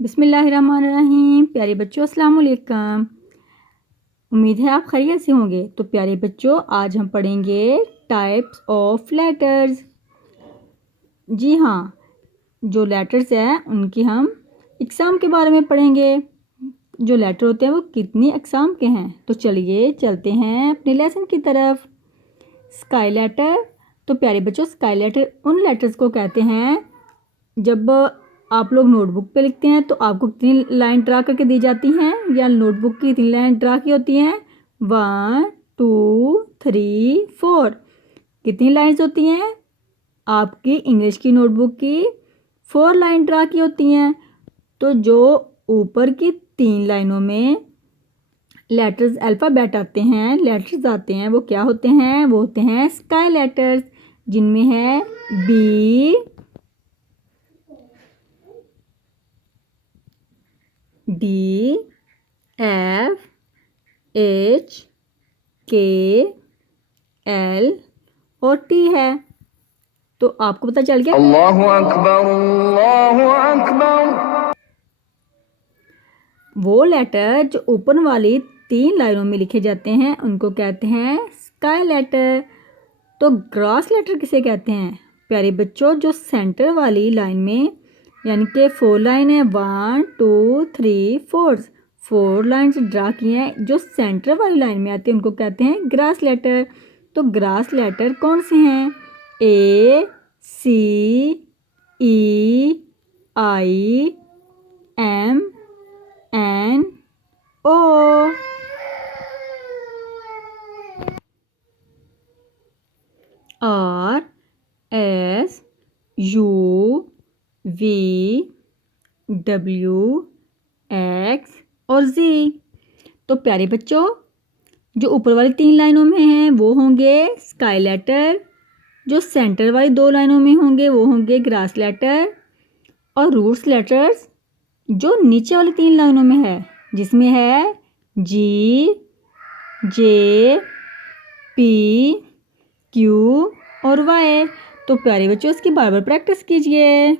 बिस्मिल्लाहिर्रहमानिर्रहीम। प्यारे बच्चों अस्सलाम वालेकुम। उम्मीद है आप खैरियत से होंगे। तो प्यारे बच्चों आज हम पढ़ेंगे टाइप्स ऑफ लेटर्स। जी हाँ, जो लेटर्स हैं उनकी हम इकसाम के बारे में पढ़ेंगे। जो लेटर होते हैं वो कितनी अकसाम के हैं। तो चलिए चलते हैं अपने लेसन की तरफ। Sky letter. तो प्यारे बच्चों स्काई लेटर उन लेटर्स को कहते हैं जब आप लोग नोटबुक पे लिखते हैं तो आपको कितनी लाइन ड्रा करके दी जाती हैं, या नोटबुक की कितनी लाइन ड्रा की होती हैं? 1 2 3 4। कितनी लाइंस होती हैं? आपकी इंग्लिश की नोटबुक की 4 लाइन ड्रा की होती हैं। तो जो ऊपर की 3 लाइनों में लेटर्स अल्फ़ाबेट आते हैं, लेटर्स आते हैं, वो क्या होते हैं? वो होते हैं स्काई लेटर्स, जिनमें है बी, डी, एफ, एच, के, एल और टी है। तो आपको पता चल गया। अल्लाहु अकबर, अल्लाहु अकबर। वो लेटर जो ऊपर वाली 3 लाइनों में लिखे जाते हैं उनको कहते हैं स्काई लेटर। तो ग्रास लेटर किसे कहते हैं? प्यारे बच्चों जो सेंटर वाली लाइन में, यानी कि 4 लाइन है, 1 2 3 4 लाइन्स ड्रा किए हैं, जो सेंटर वाली लाइन में आते हैं उनको कहते हैं ग्रास लेटर। तो ग्रास लेटर कौन से हैं? A, C, E, I, M, N, O. R, S, U, V, W, X और जी। तो प्यारे बच्चों जो ऊपर वाली 3 लाइनों में हैं वो होंगे स्काई लेटर, जो सेंटर वाली 2 लाइनों में होंगे वो होंगे ग्रास लेटर, और रूट्स लेटर्स जो नीचे वाली 3 लाइनों में है, जिसमें है जी, जे, पी, क्यू और वाई। तो प्यारे बच्चों इसकी बार बार प्रैक्टिस कीजिए।